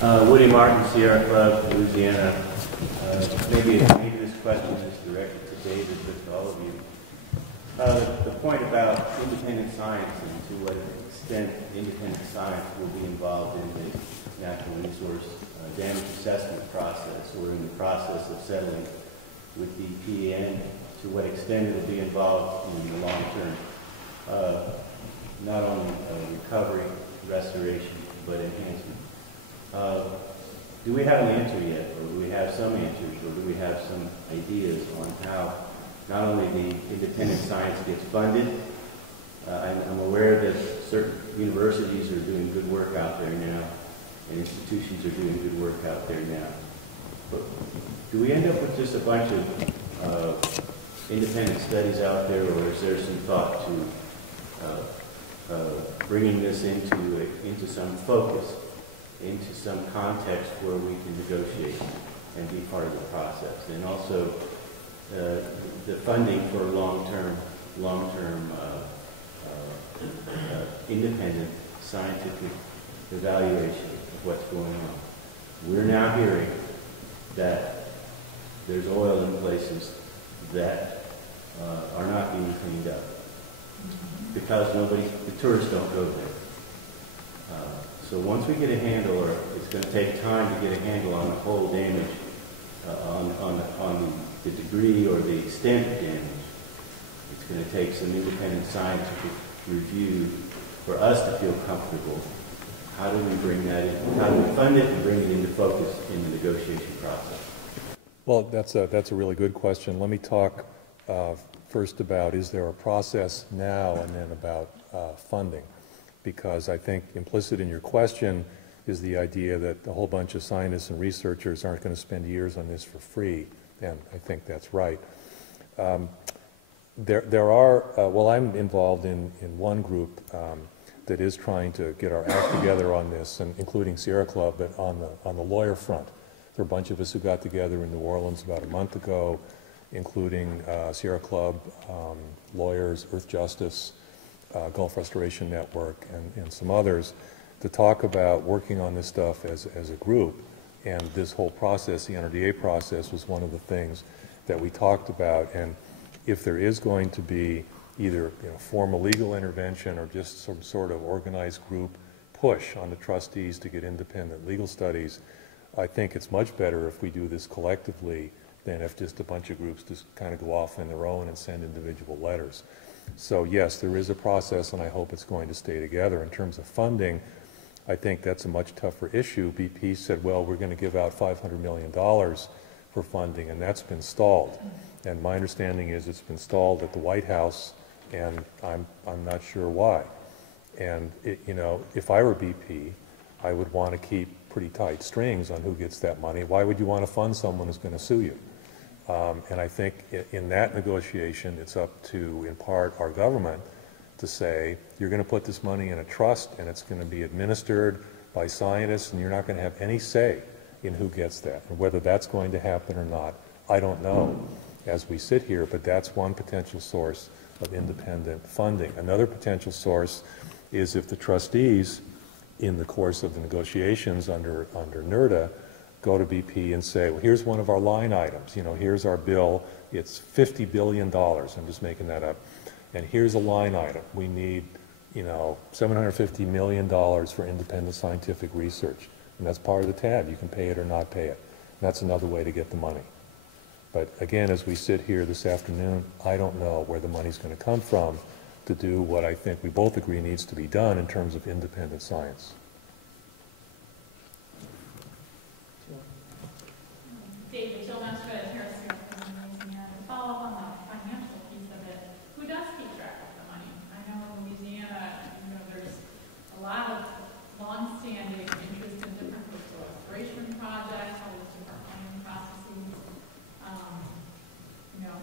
Woody Martin, Sierra Club, Louisiana. Maybe this question is directed to David, but to all of you. The point about independent science and to what extent independent science will be involved in the natural resource damage assessment process, or in the process of settling with DP, and to what extent it will be involved in the long term, not only recovery, restoration, but enhancement. Do we have an answer yet, or do we have some answers, or do we have some ideas on how not only the independent science gets funded? I'm aware that certain universities are doing good work out there now, and institutions are doing good work out there now. But do we end up with just a bunch of independent studies out there, or is there some thought to bringing this into some focus, into some context where we can negotiate and be part of the process? And also the funding for long-term independent scientific evaluation of what's going on. We're now hearing that there's oil in places that are not being cleaned up because the tourists don't go there. So once we get a handle, or it's going to take time to get a handle on the whole damage, on the degree or the extent of damage, it's going to take some independent scientific review for us to feel comfortable. How do we bring that in? How do we fund it and bring it into focus in the negotiation process? Well, that's a really good question. Let me talk first about, is there a process now, and then about funding. Because I think implicit in your question is the idea that a whole bunch of scientists and researchers aren't going to spend years on this for free, and I think that's right. There are, well, I'm involved in one group that is trying to get our act together on this, and including Sierra Club, but on the lawyer front. There are a bunch of us who got together in New Orleans about a month ago, including Sierra Club, lawyers, Earth Justice, Gulf Restoration Network, and some others, to talk about working on this stuff as a group. And this whole process, the NRDA process, was one of the things that we talked about. And if there is going to be either formal legal intervention or just some sort of organized group push on the trustees to get independent legal studies, I think it's much better if we do this collectively than if just a bunch of groups just kind of go off on their own and send individual letters. So yes, there is a process, and I hope it's going to stay together. In terms of funding, I think that's a much tougher issue. BP said, well, we're going to give out $500 million for funding, and that's been stalled. And my understanding is it's been stalled at the White House, and I'm not sure why. And if I were BP, I would want to keep pretty tight strings on who gets that money. Why would you want to fund someone who's going to sue you? And I think in that negotiation, it's up to, in part, our government to say, you're going to put this money in a trust, and it's going to be administered by scientists, and you're not going to have any say in who gets that. And whether that's going to happen or not, I don't know as we sit here, but that's one potential source of independent funding. Another potential source is if the trustees, in the course of the negotiations under NRDA, go to BP and say, well, here's one of our line items. Here's our bill. It's $50 billion. I'm just making that up. And here's a line item. We need, $750 million for independent scientific research. And that's part of the tab. You can pay it or not pay it. And that's another way to get the money. But again, as we sit here this afternoon, I don't know where the money's going to come from to do what I think we both agree needs to be done in terms of independent science. David, Jill Master here to follow up on the financial piece of it. Who does keep track of the money? I know in Louisiana, there's a lot of long-standing interest in different restoration projects, all these different planning processes.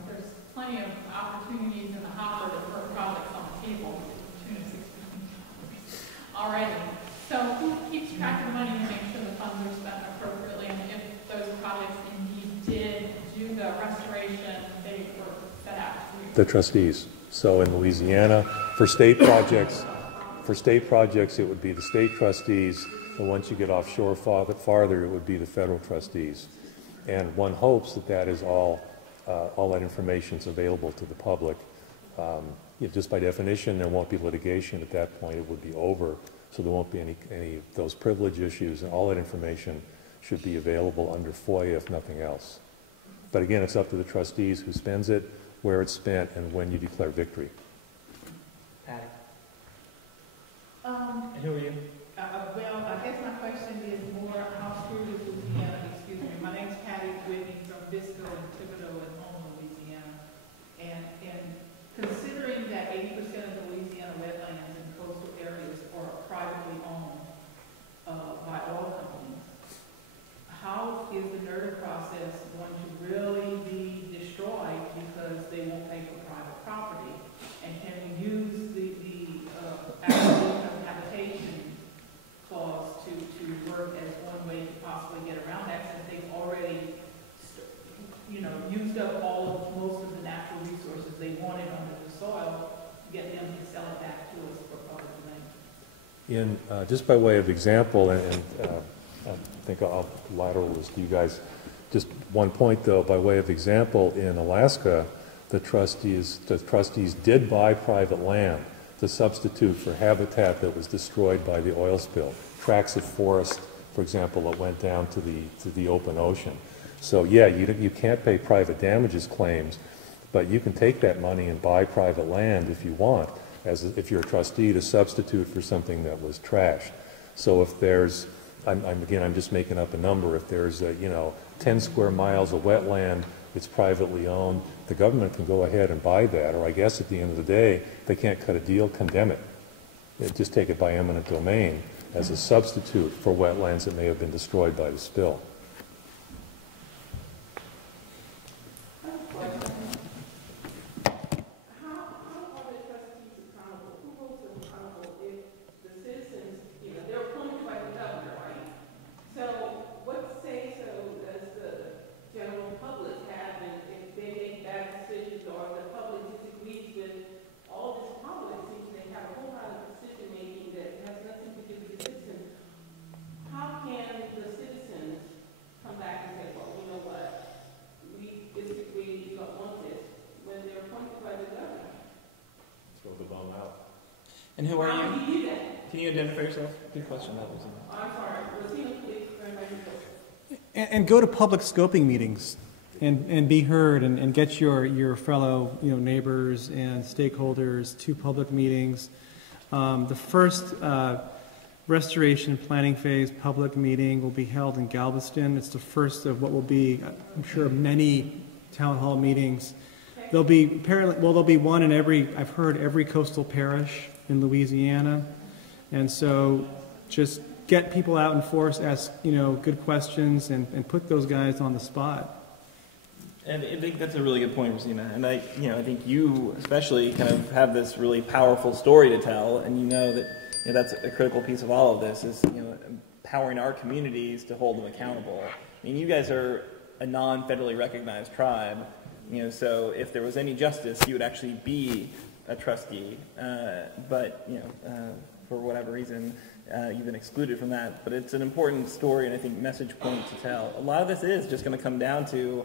There's plenty of opportunities in the hopper to put projects on the table between $16 already. So who keeps track of the money to make sure the funds are spent appropriately, and if those projects indeed did do the restoration they were set out to do? The trustees. So in Louisiana, for state projects, For state projects, it would be the state trustees, and once you get offshore farther, it would be the federal trustees. And one hopes that that is all that information is available to the public. Just by definition, there won't be litigation at that point. It would be over, so there won't be any of those privilege issues, and all that information should be available under FOIA, if nothing else. But again, it's up to the trustees who spends it, where it's spent, and when you declare victory. Patty? And who are you? Well, I guess my question is more how true is Louisiana, excuse me. My name's Patty Whitney from Bisco and Thibodeau in Houma, Louisiana. And considering that 80% of the Louisiana wetlands and coastal areas are privately owned by oil companies, how is the NRDA process going to really be destroyed because they won't pay for private property? And can we use the acquisition of habitation clause to work as one way to possibly get around that, since they've already, used up most of the natural resources they wanted under the soil, get them to sell it back to us for public land? Just by way of example, and I think I'll lateral this to you guys. Just one point, though, by way of example, in Alaska, the trustees did buy private land to substitute for habitat that was destroyed by the oil spill. Tracts of forest, for example, that went down to the open ocean. So yeah, you can't pay private damages claims, but you can take that money and buy private land if you want, if you're a trustee, to substitute for something that was trashed. So if there's, I'm just making up a number, if there's 10 square miles of wetland, it's privately owned, the government can go ahead and buy that, or I guess at the end of the day, they can't cut a deal, condemn it. Just take it by eminent domain as a substitute for wetlands that may have been destroyed by the spill. And who are you? Can you identify yourself? Good question. I'm sorry. And go to public scoping meetings and be heard and get your fellow neighbors and stakeholders to public meetings. The first restoration planning phase public meeting will be held in Galveston. It's the first of what will be, I'm sure, many town hall meetings. There'll be one in every coastal parish in Louisiana, and so just get people out in force, ask good questions, and put those guys on the spot. And I think that's a really good point, Rosina. And I think you especially kind of have this really powerful story to tell, and that that's a critical piece of all of this is empowering our communities to hold them accountable. I mean, you guys are a non-federally recognized tribe, so if there was any justice, you would actually be a trustee, but for whatever reason, you've been excluded from that. But it's an important story, and I think message point to tell. A lot of this is just going to come down to,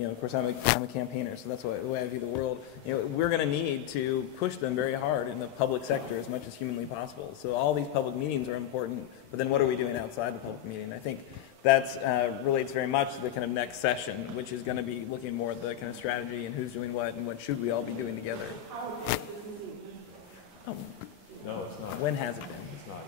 of course, I'm a campaigner, so that's the way I view the world. We're going to need to push them very hard in the public sector as much as humanly possible. So all these public meetings are important, but then what are we doing outside the public meeting? I think that relates very much to the kind of next session, which is going to be looking more at the kind of strategy and who's doing what and what should we all be doing together. Oh. No, it's not. When has it been? It's not.